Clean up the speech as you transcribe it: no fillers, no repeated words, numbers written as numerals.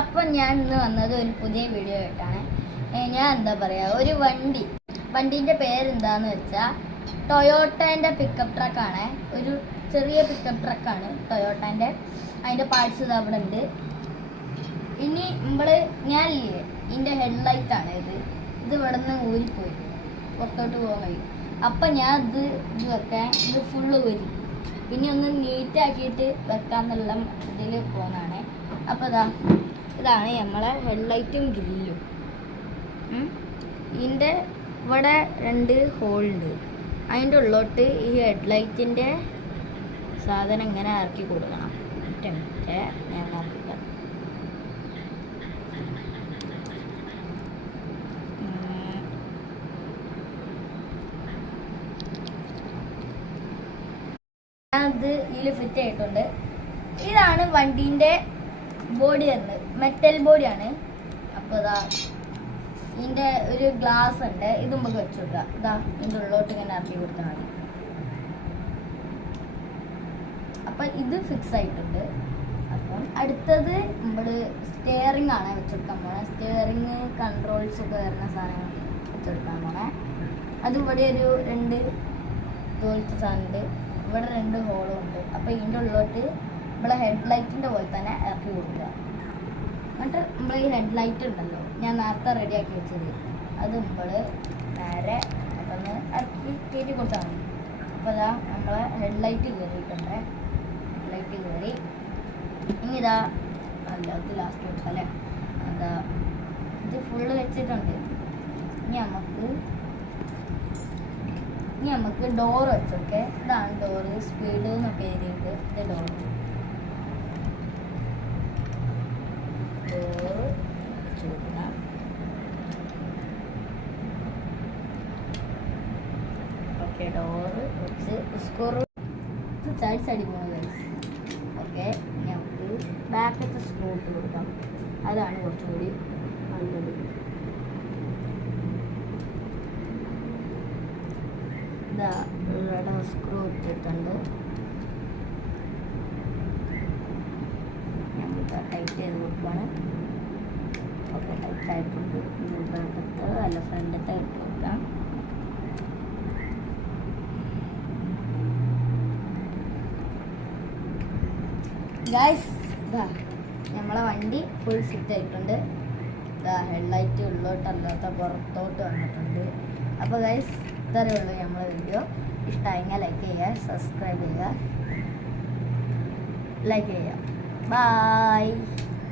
അപ്പം ഞാൻ ഇന്ന് വന്നത് ഒരു പുതിയ വീഡിയോ ആയിട്ടാണ്. ഞാൻ എന്താ പറയുക, ഒരു വണ്ടീൻ്റെ പേരെന്താന്ന് വെച്ചാൽ ടൊയോട്ടേൻ്റെ പിക്കപ്പ് ട്രക്കാണ്. ഒരു ചെറിയ പിക്കപ്പ് ട്രക്കാണ് ടൊയോട്ടേൻ്റെ. അതിൻ്റെ പാർട്സ് ഇത് അവിടെ ഉണ്ട്. ഇനി ഞാനില്ലേ, ഇതിൻ്റെ ഹെഡ്ലൈറ്റാണ് ഇത് ഇവിടെ നിന്ന് ഊരിപ്പോയി പുറത്തോട്ട് പോകാൻ കഴിയും. അപ്പം ഞാൻ ഇത് വെക്കാൻ ഇത് ഫുള്ള് ഊരി പിന്നെ ഒന്ന് നീറ്റാക്കിയിട്ട് വെക്കാന്നുള്ള ഇതിൽ പോകുന്നതാണ്. അപ്പോൾ ഇതാണ് നമ്മളെ ഹെഡ്ലൈറ്റും ഗ്രില്ലും. ഇതിൻ്റെ ഇവിടെ 2 ഹോളുണ്ട്. അതിൻ്റെ ഉള്ളോട്ട് ഈ ഹെഡ്ലൈറ്റിൻ്റെ സാധനം ഇങ്ങനെ ഇറക്കി കൊടുക്കണം. ഞാൻ നോക്കില്ല. അത് ഇതിൽ ഫിറ്റ് ആയിട്ടുണ്ട്. ഇതാണ് വണ്ടീൻ്റെ ബോഡി വരുന്നത്, മെറ്റൽ ബോഡിയാണ്. അപ്പോൾ ഇതിൻ്റെ ഒരു ഗ്ലാസ് ഉണ്ട്, ഇത് നമുക്ക് വെച്ച് കൊടുക്കാം. ഇതിൻ്റെ ഉള്ളോട്ട് ഇങ്ങനെ ഇറക്കി കൊടുത്താൽ മതി. അപ്പം ഇത് ഫിക്സ് ആയിട്ടുണ്ട്. അപ്പം അടുത്തത് നമ്മൾ സ്റ്റിയറിംഗ് ആണ് വെച്ചെടുക്കാൻ പോണേ. സ്റ്റിയറിംഗ് കൺട്രോൾസ് ഒക്കെ വരുന്ന സാധനങ്ങൾ വെച്ചെടുക്കാൻ പോണേ. അതിവിടെ ഒരു 2 ഇതുപോലത്തെ സാധനമുണ്ട്. ഇവിടെ 2 ഹോളും ഉണ്ട്. അപ്പോൾ ഇതിൻ്റെ ഉള്ളോട്ട് നമ്മളെ ഹെഡ്ലൈറ്റിൻ്റെ പോലെ തന്നെ ഇറക്കി കൊടുക്കുക. എന്നിട്ട് നമ്മൾ ഈ ഹെഡ്ലൈറ്റ് ഉണ്ടല്ലോ, ഞാൻ നേരത്തെ റെഡിയാക്കി വെച്ചത്, അത് നേരെ അതൊന്ന് ഇറക്കി കയറ്റി കൊടുത്താൽ മതി. അപ്പോൾ നമ്മളെ ഹെഡ്ലൈറ്റ് കയറിയിട്ടുണ്ട്. ഹെഡ്ലൈറ്റ് കയറി. ഇനി അല്ല ഇത് ലാസ്റ്റ് കൊടുക്കാം അല്ലേ. ഇത് ഫുള്ള് വെച്ചിട്ടുണ്ട്. ഇനി നമുക്ക് ഡോറ് വെച്ചോക്കെ. ഇതാണ് ഡോറ്, സ്പീഡ് എന്നൊക്കെ എഴുതിയിട്ട് ഇത് ഡോറ് വെച്ച് കൊടുക്കാം. ഓക്കെ, ഡോറ് വെച്ച് സ്കോർ സൈഡ് പോകുന്നത്. ഓക്കെ, ഇനി നമുക്ക് ബാക്കത്തെ സ്ക്രൂ ഇട്ട് കൊടുക്കാം. അതാണ് കുറച്ചുകൂടി നല്ലത്. ഇവിടെ സ്ക്രൂ ഇട്ടിട്ടുണ്ട്. ഞങ്ങൾക്ക് ടൈറ്റ് ചെയ്ത് കൊടുക്കുകയാണ്. ഓക്കെ, ടൈറ്റ് ആയിട്ടുണ്ട്. ബാക്കത്ത് അല്ല ഫ്രണ്ടത്തെ ഇട്ട് കൊടുക്കാം. ഗൈസ്, നമ്മളെ വണ്ടി ഫുൾ സെറ്റ് ആയിട്ടുണ്ട്. ഹെഡ്ലൈറ്റ് ഉള്ളോട്ടല്ലാത്ത പുറത്തോട്ട് വന്നിട്ടുണ്ട്. അപ്പോൾ ഗൈസ്, ഇത്രയേ ഉള്ളൂ നമ്മളെ വീഡിയോ. ഇഷ്ടമായെങ്കിൽ ലൈക്ക് ചെയ്യുക, സബ്സ്ക്രൈബ് ചെയ്യുക, ലൈക്ക് ചെയ്യുക. ബൈ.